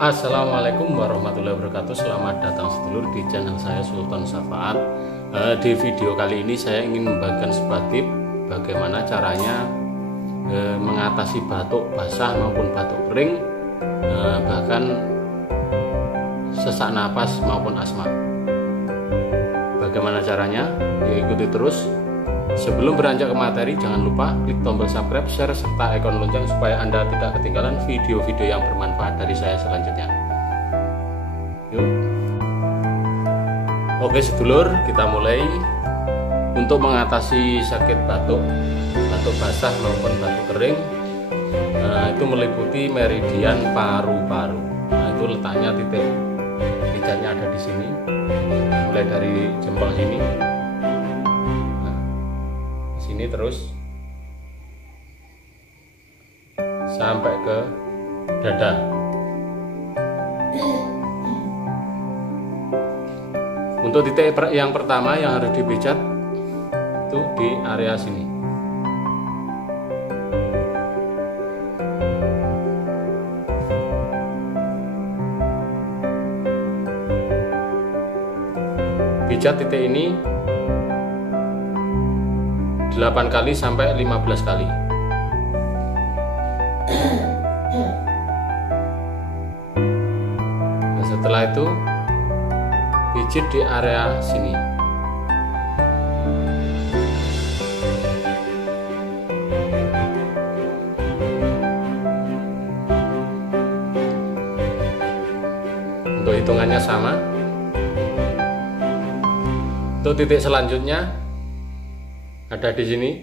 Assalamualaikum warahmatullahi wabarakatuh. Selamat datang sedulur di channel saya Sultan Syafaat. Di video kali ini saya ingin membagikan sebuah tip bagaimana caranya mengatasi batuk basah maupun batuk kering, bahkan sesak napas maupun asma. Bagaimana caranya? Ya, ikuti terus. Sebelum beranjak ke materi, jangan lupa klik tombol subscribe, share, serta ikon lonceng supaya Anda tidak ketinggalan video-video yang bermanfaat dari saya selanjutnya. Yuk. Oke sedulur, kita mulai. Untuk mengatasi sakit batuk basah maupun batuk kering, itu meliputi meridian paru-paru. Nah, itu letaknya titik pijatnya ada di sini, mulai dari jempol sini. Ini terus sampai ke dada. Untuk titik yang pertama yang harus dipijat itu di area sini. Pijat titik ini 8 kali sampai 15 kali. Nah, setelah itu pijit di area sini. Untuk hitungannya sama. Untuk titik selanjutnya ada di sini.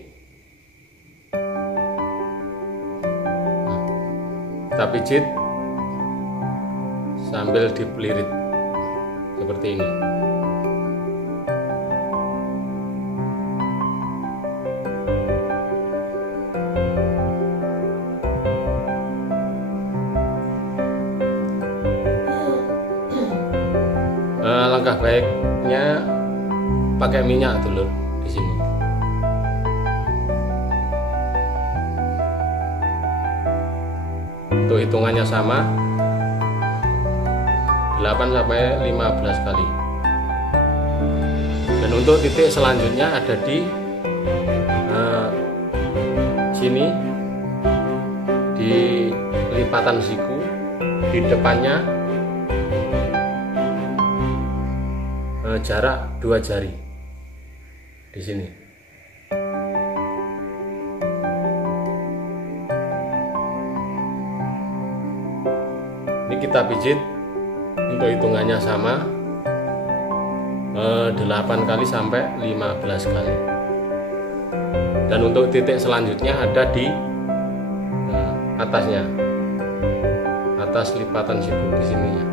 Nah, kita pijit sambil dipelirit seperti ini. Langkah baiknya pakai minyak dulu di sini. Untuk hitungannya sama 8 sampai 15 kali. Dan untuk titik selanjutnya ada di sini, di lipatan siku, di depannya jarak 2 jari di sini. Ini kita pijit, untuk hitungannya sama 8 kali sampai 15 kali. Dan untuk titik selanjutnya ada di atasnya, atas lipatan siku di sininya.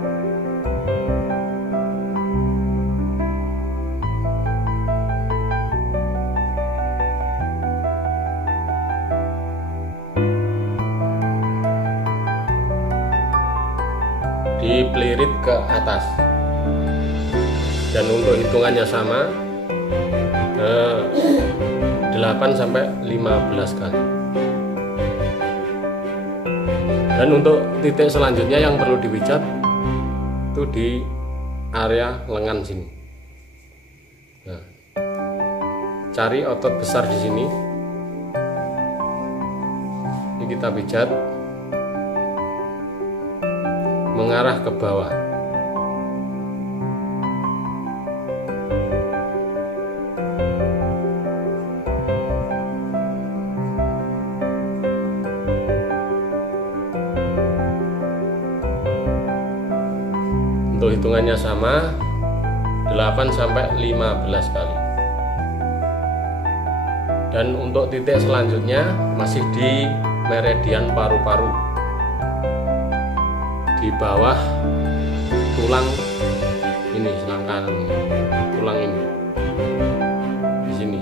Dipelirit ke atas. Dan untuk hitungannya sama 8 sampai 15 kali. Dan untuk titik selanjutnya yang perlu dipijat itu di area lengan sini. Nah, cari otot besar di sini. Ini kita pijat mengarah ke bawah. Untuk hitungannya sama 8 sampai 15 kali. Dan untuk titik selanjutnya masih di meridian paru-paru, di bawah tulang ini, selangkah tulang ini di sini.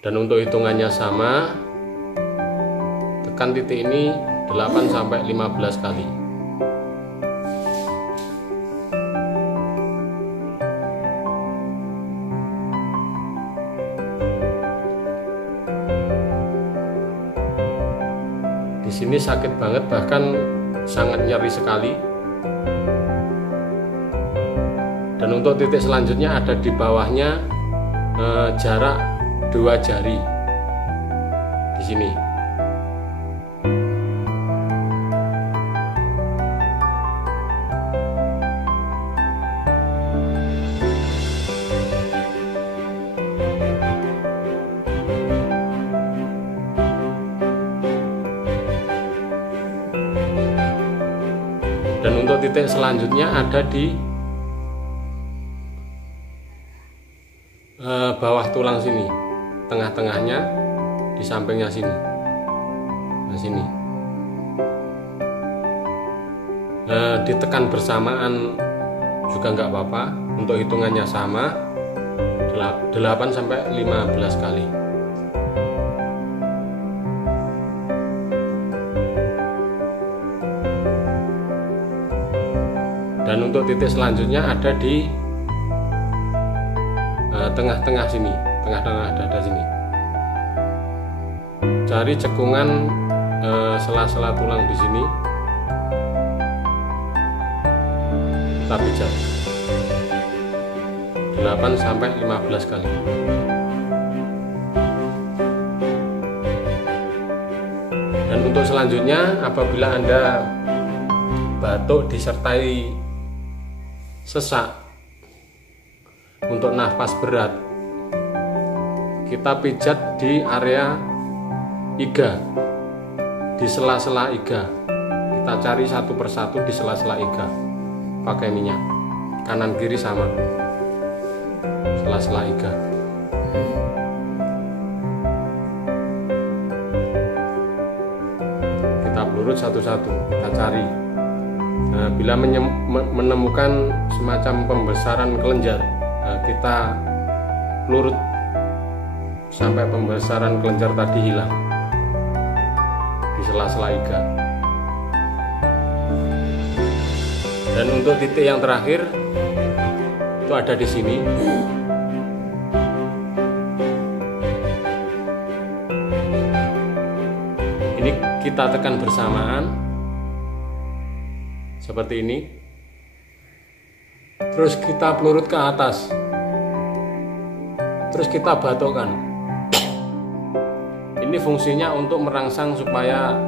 Dan untuk hitungannya sama, tekan titik ini 8 sampai 15 kali. sini sakit banget, bahkan sangat nyeri sekali. Dan untuk titik selanjutnya ada di bawahnya, jarak 2 jari di sini. Dan untuk titik selanjutnya ada di bawah tulang sini, tengah-tengahnya, di sampingnya sini. Nah sini. Ditekan bersamaan juga nggak apa-apa. Untuk hitungannya sama, 8 sampai 15 kali. Dan untuk titik selanjutnya ada di tengah-tengah sini, tengah-tengah dada sini. Cari cekungan sela-sela tulang di sini, kita pijat 8 sampai 15 kali. Dan untuk selanjutnya, apabila Anda batuk disertai sesak, untuk nafas berat, kita pijat di area iga, di sela-sela iga. Kita cari satu persatu di sela-sela iga pakai minyak, kanan kiri sama, sela-sela iga. Kita pelurut satu-satu, kita cari. Nah, bila menemukan semacam pembesaran kelenjar, kita pelurut sampai pembesaran kelenjar tadi hilang di sela-sela iga. Dan untuk titik yang terakhir itu ada di sini. Ini kita tekan bersamaan seperti ini, terus kita pelurut ke atas, terus kita batukkan. Ini fungsinya untuk merangsang supaya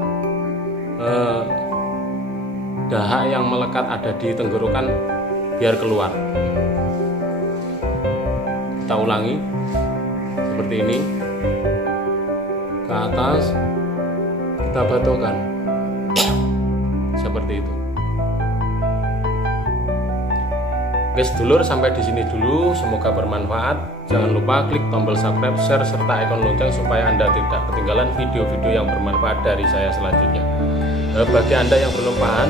dahak yang melekat ada di tenggorokan biar keluar. Kita ulangi seperti ini, ke atas, kita batukkan seperti itu. Oke sedulur, sampai di sini dulu. Semoga bermanfaat. Jangan lupa klik tombol subscribe, share, serta ikon lonceng supaya Anda tidak ketinggalan video-video yang bermanfaat dari saya selanjutnya. Bagi Anda yang belum paham,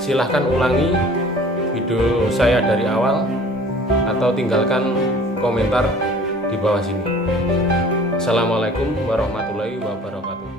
silahkan ulangi video saya dari awal atau tinggalkan komentar di bawah sini. Assalamualaikum warahmatullahi wabarakatuh.